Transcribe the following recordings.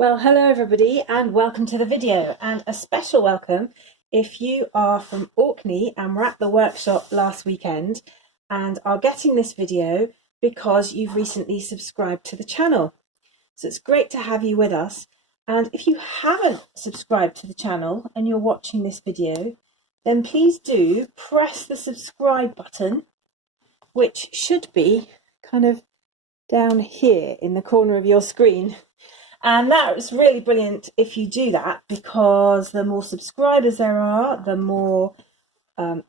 Well, hello everybody and welcome to the video, and a special welcome if you are from Orkney and were at the workshop last weekend and are getting this video because you've recently subscribed to the channel. So it's great to have you with us, and if you haven't subscribed to the channel and you're watching this video, then please do press the subscribe button, which should be kind of down here in the corner of your screen. And that's really brilliant if you do that, because the more subscribers there are, the more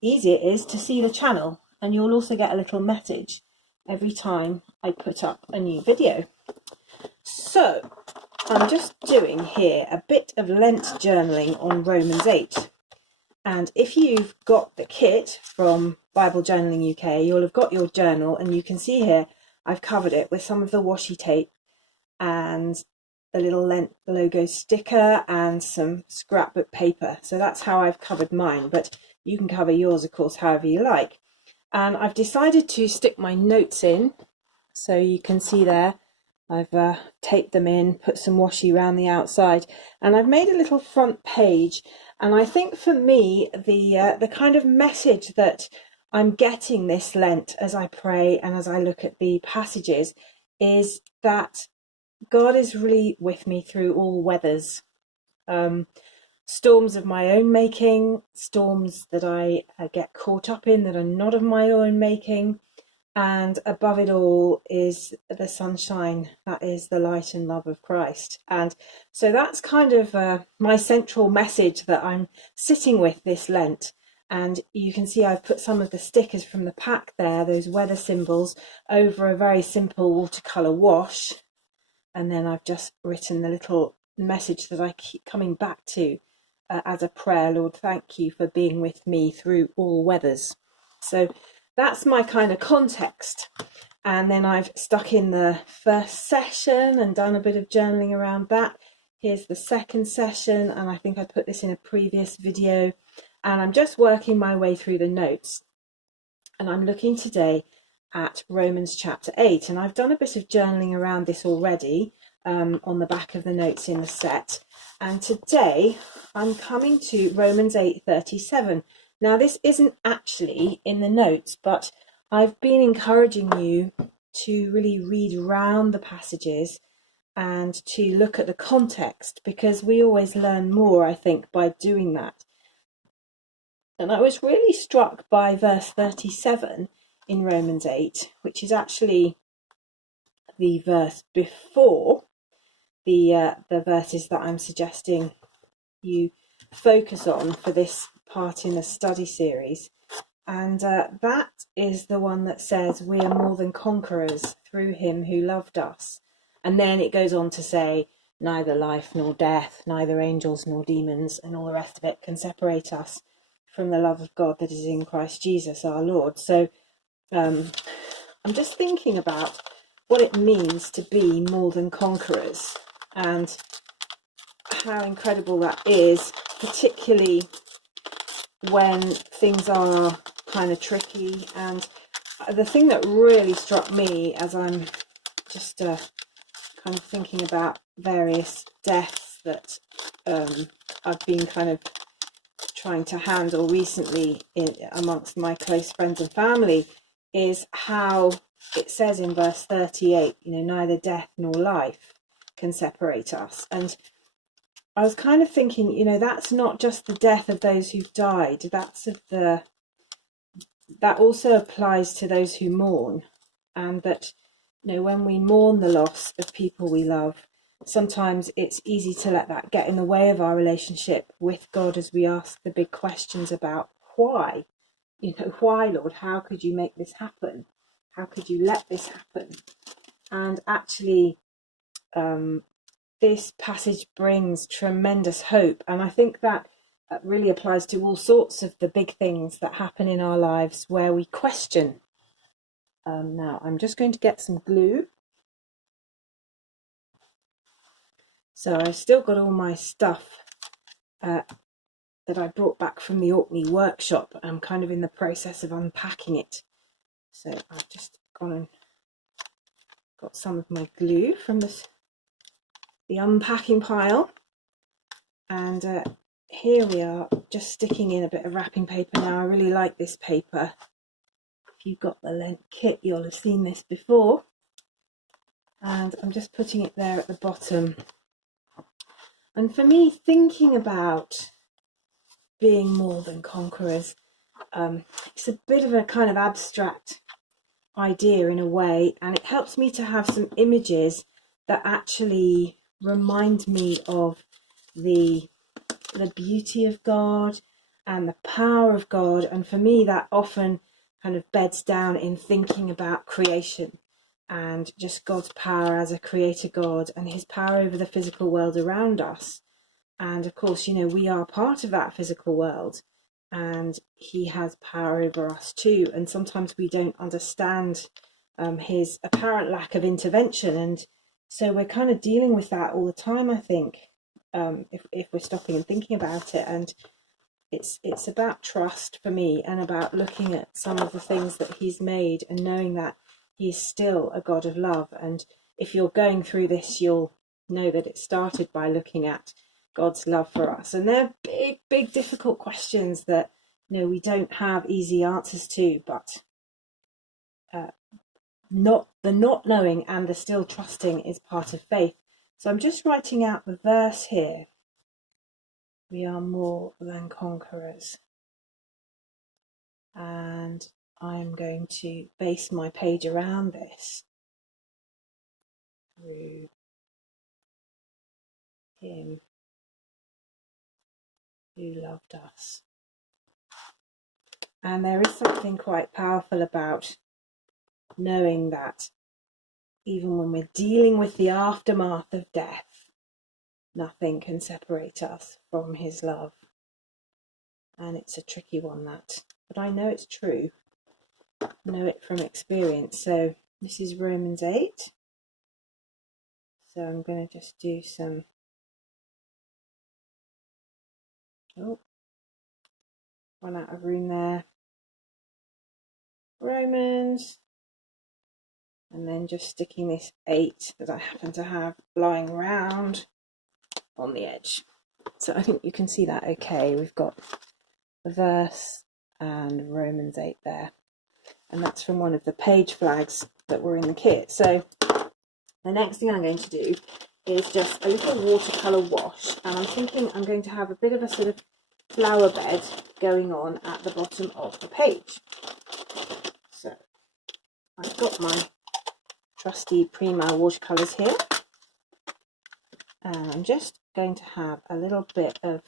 easy it is to see the channel, and you'll also get a little message every time I put up a new video. So I'm just doing here a bit of Lent journaling on Romans 8. And if you've got the kit from Bible Journaling UK, you'll have got your journal, and you can see here I've covered it with some of the washi tape and a little Lent logo sticker and some scrapbook paper. So that's how I've covered mine, but you can cover yours, of course, however you like. And I've decided to stick my notes in, so you can see there I've taped them in, put some washi around the outside, and I've made a little front page. And I think for me, the kind of message that I'm getting this Lent as I pray and as I look at the passages is that God is really with me through all weathers. Storms of my own making, storms that I get caught up in that are not of my own making, and above it all is the sunshine, that is the light and love of Christ. And so that's kind of my central message that I'm sitting with this Lent. And you can see I've put some of the stickers from the pack there, those weather symbols, over a very simple watercolour wash. And then I've just written the little message that I keep coming back to as a prayer. Lord, thank you for being with me through all weathers. So that's my kind of context. And then I've stuck in the first session and done a bit of journaling around that. Here's the second session, and I think I put this in a previous video. And I'm just working my way through the notes. And I'm looking today at Romans chapter 8, and I've done a bit of journaling around this already on the back of the notes in the set. And today I'm coming to Romans 8:37. Now this isn't actually in the notes, but I've been encouraging you to really read around the passages and to look at the context, because we always learn more, I think, by doing that. And I was really struck by verse 37 in Romans 8, which is actually the verse before the verses that I'm suggesting you focus on for this part in the study series. And that is the one that says, we are more than conquerors through him who loved us. And then it goes on to say, neither life nor death, neither angels nor demons, and all the rest of it can separate us from the love of God that is in Christ Jesus our Lord. So I'm just thinking about what it means to be more than conquerors, and how incredible that is, particularly when things are kind of tricky. And the thing that really struck me as I'm just kind of thinking about various deaths that I've been kind of trying to handle recently amongst my close friends and family, is how it says in verse 38, neither death nor life can separate us. And I was kind of thinking, that's not just the death of those who've died, that also applies to those who mourn. And that, when we mourn the loss of people we love, sometimes it's easy to let that get in the way of our relationship with God, as we ask the big questions about why. Why, Lord? How could you make this happen? How could you let this happen? And actually, this passage brings tremendous hope. And I think that really applies to all sorts of the big things that happen in our lives where we question. Now, I'm just going to get some glue. So I've still got all my stuff that I brought back from the Orkney workshop. I'm kind of in the process of unpacking it. So I've just gone and got some of my glue from this the unpacking pile, and here we are, just sticking in a bit of wrapping paper now. I really like this paper. If you've got the Lent kit, you'll have seen this before. And I'm just putting it there at the bottom. And for me, thinking about being more than conquerors, it's a bit of a kind of abstract idea in a way, and it helps me to have some images that actually remind me of the beauty of God and the power of God. And for me, that often kind of beds down in thinking about creation and just God's power as a creator God and his power over the physical world around us. And of course, you know, we are part of that physical world, and he has power over us too. And sometimes we don't understand his apparent lack of intervention, and so we're kind of dealing with that all the time, I think, if we're stopping and thinking about it. And it's about trust for me, and about looking at some of the things that he's made and knowing that he's still a God of love. And if you're going through this, you'll know that it started by looking at God's love for us. And they're big, difficult questions that, you know, we don't have easy answers to, but not knowing and the still trusting is part of faith. So I'm just writing out the verse here. We are more than conquerors. And I'm going to base my page around this through him who loved us. And there is something quite powerful about knowing that even when we're dealing with the aftermath of death, nothing can separate us from his love. And it's a tricky one, that, but I know it's true. I know it from experience. So this is Romans 8. So I'm going to just do some, run out of room there. Romans, and then just sticking this 8 that I happen to have lying around on the edge. So I think you can see that okay. We've got the verse and Romans 8 there, and that's from one of the page flags that were in the kit. So the next thing I'm going to do is just a little watercolour wash, and I'm thinking I'm going to have a bit of a sort of flower bed going on at the bottom of the page. So I've got my trusty Prima watercolours here, and I'm just going to have a little bit of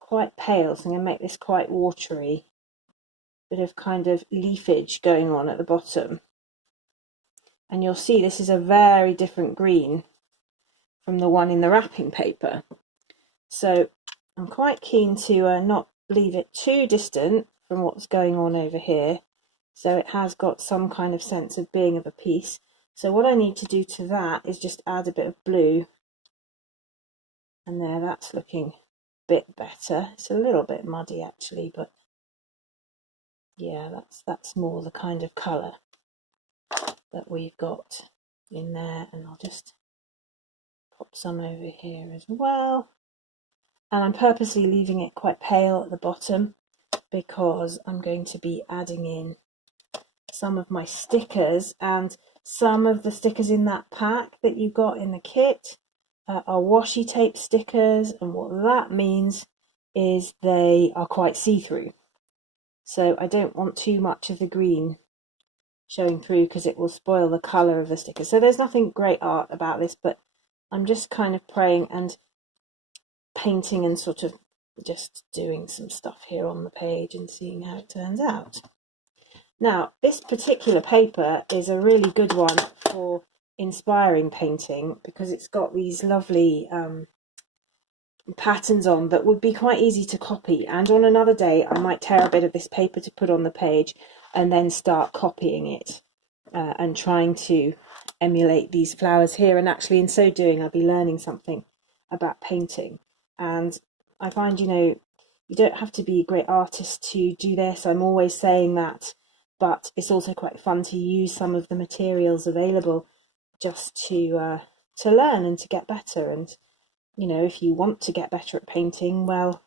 quite pale, so I'm going to make this quite watery, bit of kind of leafage going on at the bottom. And you'll see this is a very different green from the one in the wrapping paper. So I'm quite keen to not leave it too distant from what's going on over here, so it has got some kind of sense of being of a piece. So what I need to do to that is just add a bit of blue, and there, that's looking a bit better. It's a little bit muddy actually, but yeah, that's more the kind of colour that we've got in there. And I'll just pop some over here as well. And I'm purposely leaving it quite pale at the bottom because I'm going to be adding in some of my stickers, and some of the stickers in that pack that you got in the kit are washi tape stickers, and what that means is they are quite see-through. So I don't want too much of the green showing through because it will spoil the colour of the sticker. So there's nothing great art about this, but I'm just kind of praying and painting and sort of just doing some stuff here on the page and seeing how it turns out. Now, this particular paper is a really good one for inspiring painting because it's got these lovely patterns on that would be quite easy to copy. And on another day, I might tear a bit of this paper to put on the page and then start copying it and trying to emulate these flowers here. And actually, in so doing, I'll be learning something about painting. And I find, you know, you don't have to be a great artist to do this. I'm always saying that. But it's also quite fun to use some of the materials available just to to learn and to get better. And if you want to get better at painting, well,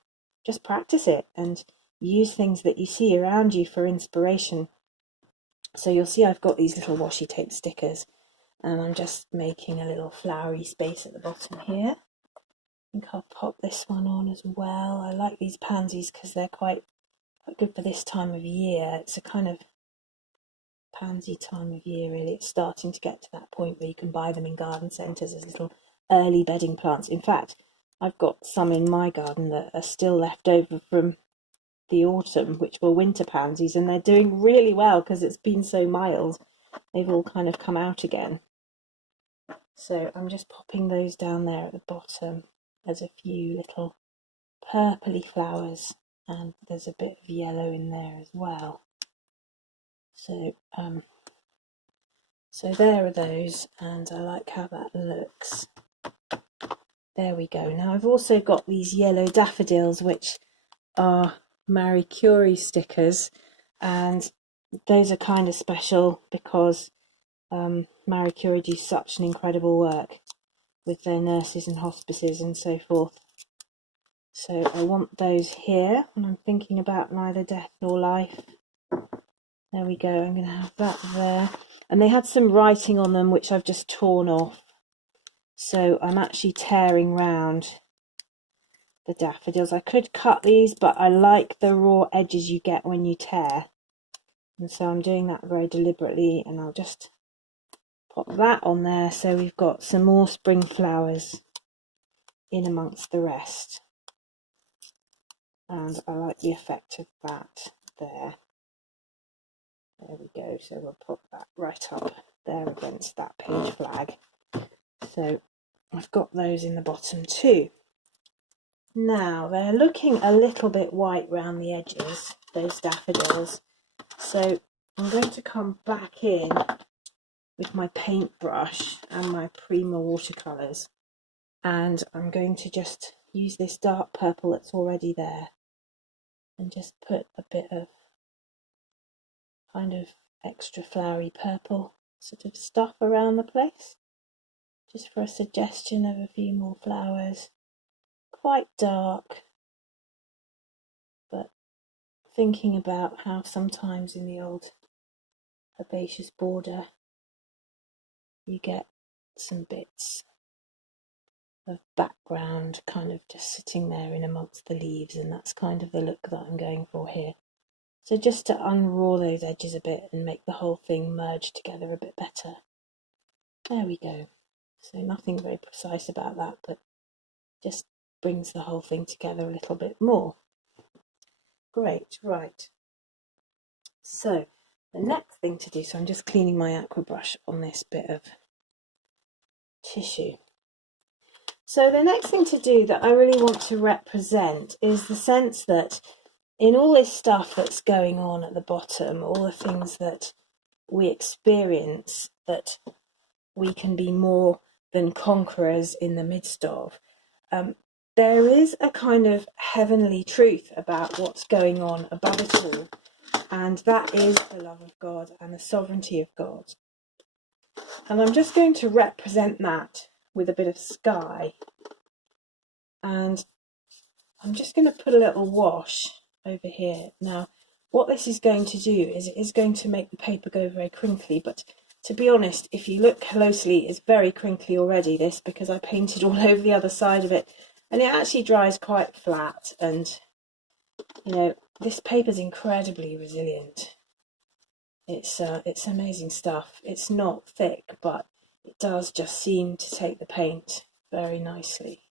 just practice it and use things that you see around you for inspiration. So you'll see I've got these little washi tape stickers, and I'm just making a little flowery space at the bottom here. I think I'll pop this one on as well. I like these pansies because they're quite good for this time of year. It's a kind of pansy time of year, really. It's starting to get to that point where you can buy them in garden centres as little early bedding plants. In fact, I've got some in my garden that are still left over from the autumn, which were winter pansies, and they're doing really well because it's been so mild. They've all kind of come out again. So I'm just popping those down there at the bottom. There's a few little purpley flowers, and there's a bit of yellow in there as well. So there are those, and I like how that looks. There we go. Now I've also got these yellow daffodils, which are Marie Curie stickers, and those are kind of special because Marie Curie do such an incredible work with their nurses and hospices and so forth. So I want those here when I'm thinking about neither death nor life. There we go. I'm going to have that there. And they had some writing on them which I've just torn off. So I'm actually tearing round the daffodils. I could cut these, but I like the raw edges you get when you tear. And so I'm doing that very deliberately, and I'll just pop that on there so we've got some more spring flowers in amongst the rest. And I like the effect of that there. There we go. So we'll put that right up there against that page flag. So I've got those in the bottom too. Now they're looking a little bit white round the edges, those daffodils. So I'm going to come back in with my paintbrush and my Prima watercolours, and I'm going to just use this dark purple that's already there and just put a bit of kind of extra flowery purple sort of stuff around the place, just for a suggestion of a few more flowers. Quite dark, but thinking about how sometimes in the old herbaceous border you get some bits of background kind of just sitting there in amongst the leaves, and that's kind of the look that I'm going for here. So just to unraw those edges a bit and make the whole thing merge together a bit better. There we go. So nothing very precise about that, but just brings the whole thing together a little bit more. Great, right. So the next thing to do, so I'm just cleaning my aqua brush on this bit of tissue. So the next thing to do that I really want to represent is the sense that in all this stuff that's going on at the bottom, all the things that we experience that we can be more than conquerors in the midst of, there is a kind of heavenly truth about what's going on above it all, and that is the love of God and the sovereignty of God. And I'm just going to represent that with a bit of sky, and I'm just going to put a little wash over here. Now what this is going to do is it is going to make the paper go very crinkly, but to be honest, if you look closely, it's very crinkly already, this, because I painted all over the other side of it, and it actually dries quite flat. And this paper's incredibly resilient. It's amazing stuff. It's not thick, but it does just seem to take the paint very nicely.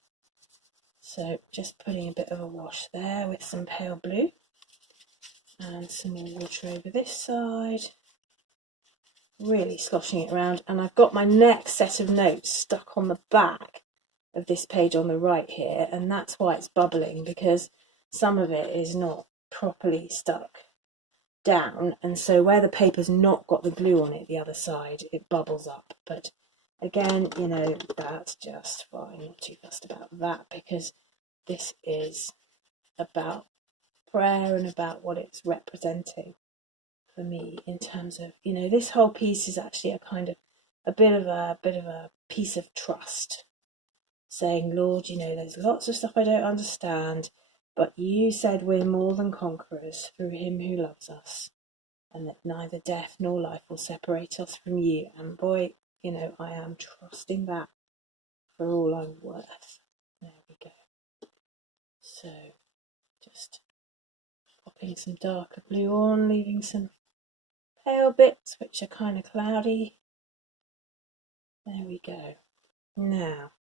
So just putting a bit of a wash there with some pale blue and some more water over this side, really sloshing it around. And I've got my next set of notes stuck on the back of this page on the right here, and that's why it's bubbling, because some of it is not properly stuck down, and so where the paper's not got the glue on it, the other side, it bubbles up. But again, that's just fine. Not too fussed about that, because this is about prayer and about what it's representing for me in terms of, this whole piece is actually a kind of a bit of a piece of trust, saying, Lord, there's lots of stuff I don't understand, but you said we're more than conquerors through him who loves us, and that neither death nor life will separate us from you. And boy, I am trusting that for all I'm worth. There we go. So just popping some darker blue on, leaving some pale bits which are kind of cloudy. There we go. Now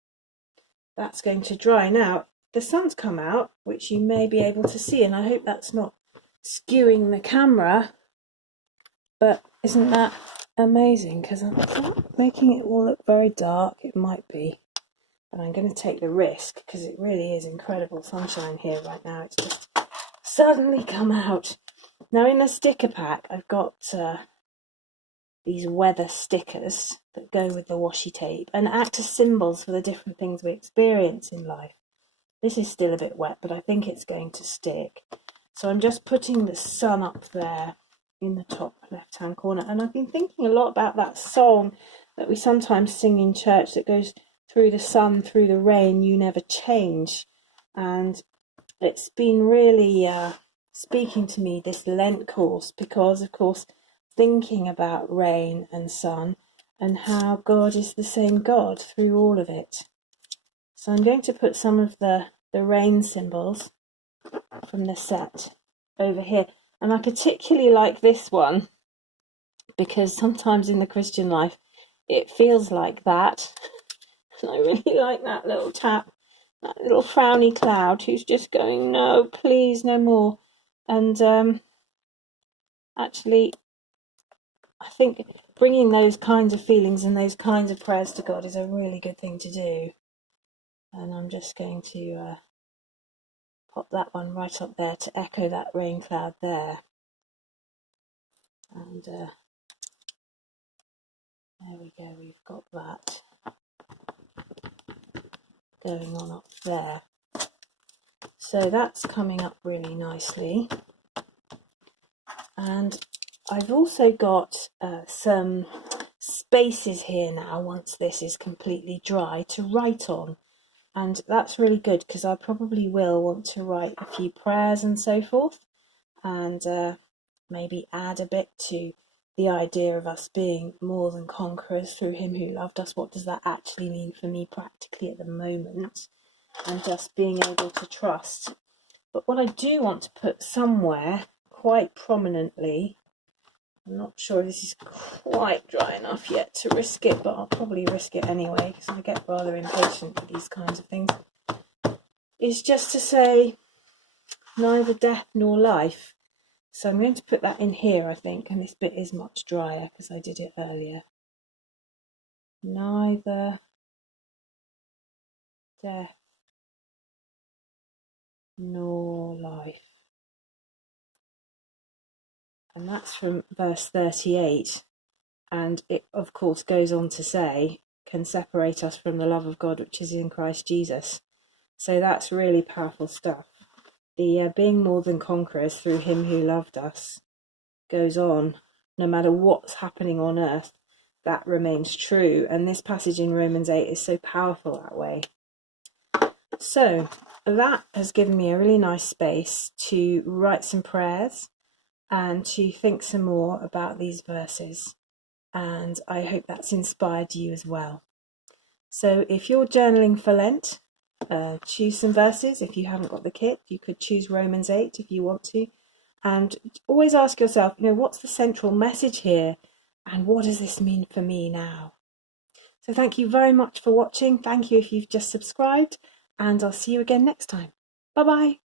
that's going to dry. Now the sun's come out, which you may be able to see, and I hope that's not skewing the camera, but isn't that amazing? Because I'm not making it all look very dark. It might be, but I'm going to take the risk because it really is incredible sunshine here right now. It's just suddenly come out. Now in the sticker pack I've got these weather stickers that go with the washi tape and act as symbols for the different things we experience in life. This is still a bit wet, but I think it's going to stick. So I'm just putting the sun up there in the top left-hand corner. And I've been thinking a lot about that song that we sometimes sing in church that goes, through the sun, through the rain, you never change. And it's been really speaking to me this Lent course because, of course, thinking about rain and sun and how God is the same God through all of it. So I'm going to put some of the rain symbols from the set over here. And I particularly like this one because sometimes in the Christian life it feels like that. And I really like that little tap, that little frowny cloud who's just going, no, please, no more. And actually, I think bringing those kinds of feelings and those kinds of prayers to God is a really good thing to do. And I'm just going to pop that one right up there to echo that rain cloud there. And there we go, we've got that going on up there. So that's coming up really nicely. And I've also got some spaces here now, once this is completely dry, to write on. And that's really good because I probably will want to write a few prayers and so forth, and maybe add a bit to the idea of us being more than conquerors through him who loved us. What does that actually mean for me practically at the moment? And just being able to trust. But what I do want to put somewhere quite prominently, I'm not sure if this is quite dry enough yet to risk it, but I'll probably risk it anyway because I get rather impatient with these kinds of things, is just to say neither death nor life. So I'm going to put that in here, I think, and this bit is much drier because I did it earlier. Neither death nor life. And that's from verse 38. And it, of course, goes on to say, can separate us from the love of God which is in Christ Jesus. So that's really powerful stuff. The being more than conquerors through him who loved us goes on. No matter what's happening on earth, that remains true. And this passage in Romans 8 is so powerful that way. So that has given me a really nice space to write some prayers and to think some more about these verses. And I hope that's inspired you as well. So if you're journaling for Lent, choose some verses. If you haven't got the kit, you could choose Romans 8 if you want to. And always ask yourself, what's the central message here? And what does this mean for me now? So thank you very much for watching. Thank you if you've just subscribed. And I'll see you again next time. Bye-bye.